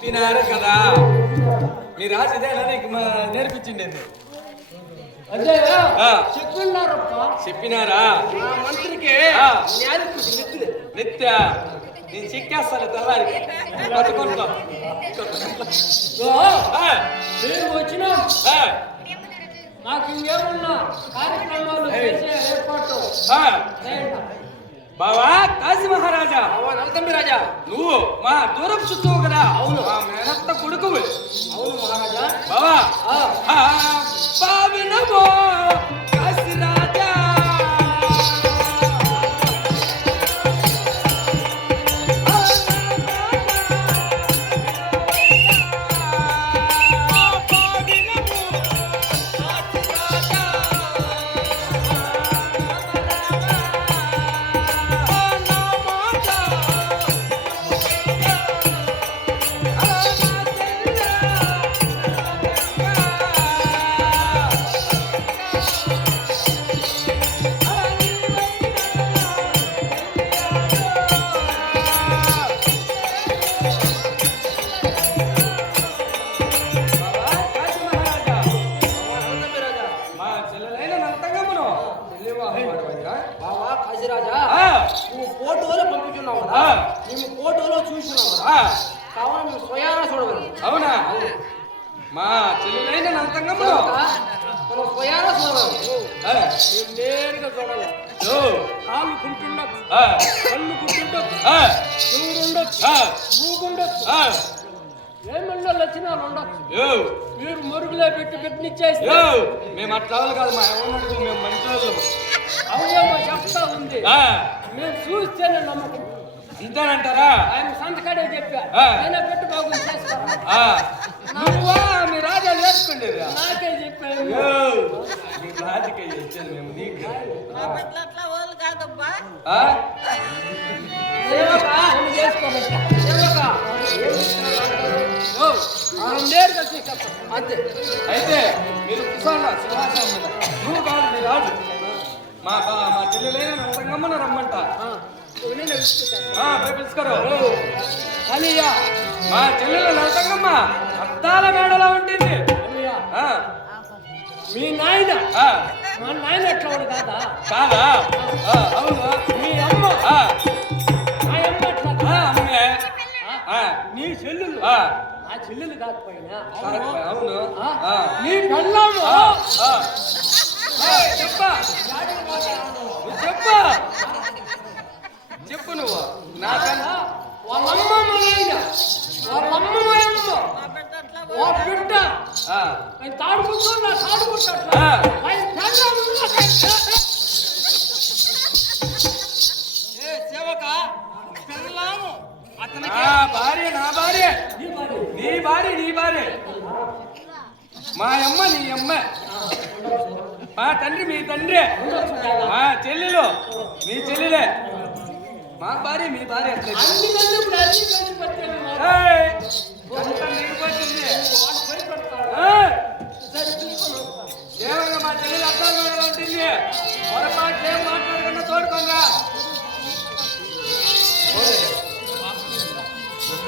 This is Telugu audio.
చెప్పినారు కదా మీ రాజు ఇదేనా నీకు నేర్పించిండేది చెప్పినారా మంత్రికి నిత్య నేను చెక్కేస్తాను తెల్లారికి పట్టుకుంటా వచ్చినా నాకు ఇంకేమన్నా కార్యక్రమాలు చేసే ఏర్పాటు బావా కాశీ మహారాజా నలతంబి రాజా నువ్వు మా దూరం చుట్టూ కదా అవును మా మేనత్త కొడుకు అవును మహారాజా బావా పావినమో కాశీ రాజా నువ్వు ఫోటోలో పంపించున్నావు కదా మేము ఫోటోలో చూస్తున్నావు కావాలి మేము స్వయానా చూడగలం అవునా మా చెల్లెలైన నంతంగమ్మ మనం స్వయానా చూడగలం మేము నేరుగా చూడాలి కాళ్ళు కుంటుండొచ్చు కళ్ళు కుంటుండొచ్చు చూడు ఉండొచ్చు మూగుండొచ్చు ఏమన్నా లక్షణాలు ఉండొచ్చు మీరు మరుగులో పెట్టి పెట్టినిచ్చేసి మేము అట్లా కాదు మా ఏమన్నాడు మేము మంచి వాళ్ళము అవునేమో చెప్తా ఉంది మేము చూస్తేనే నమ్మకం ఇంతేనంటారా ఆయన సంతకాడే చెప్పా ఆయన పెట్టి బాగుంది చేస్తారా నువ్వా మీ రాజా నేర్చుకోండి నాకే చెప్పాను మీ రాజుకే ఇచ్చాను మేము నీకు అంతే అయితే మీరు నువ్వు కాదు మీ రాజు మా చెల్లెలైన నంతంగమ్మను రమ్మంట పిలుచుకోరు అనియా మా చెల్లెల నంతంగమ్మ అద్దాల మేడలా ఉంటుంది మీ నాయన మా నాయన ఎట్లా ఉంది కాదా కాదా అవును మీ అమ్మ మా అమ్మ ఎట్లా అమ్మే నీ చెల్లెలు ఆ చెల్లెలు కాకపోయినా అవును నీ పెళ్ళాము చెప్పా చెప్పా చెప్పు నువ్వు నాకన్నా వాళ్ళమ్మ నాయన వాళ్ళమ్మ మాయమ్మ వాళ్ళ బిడ్డ తాడుకుంటా సేవక పెళ్ళాము భార్య నా భార్య నీ భార్య నీ భార్య మా అమ్మ నీ అమ్మ మా తండ్రి మీ తండ్రి మా చెల్లెలు మీ చెల్లెలే మా భార్య మీ భార్య దేవంగా మా చెల్లెలు అర్థం ఉంటుంది పొరపాటు ఏం మాట్లాడకుండా తోడుకోంగా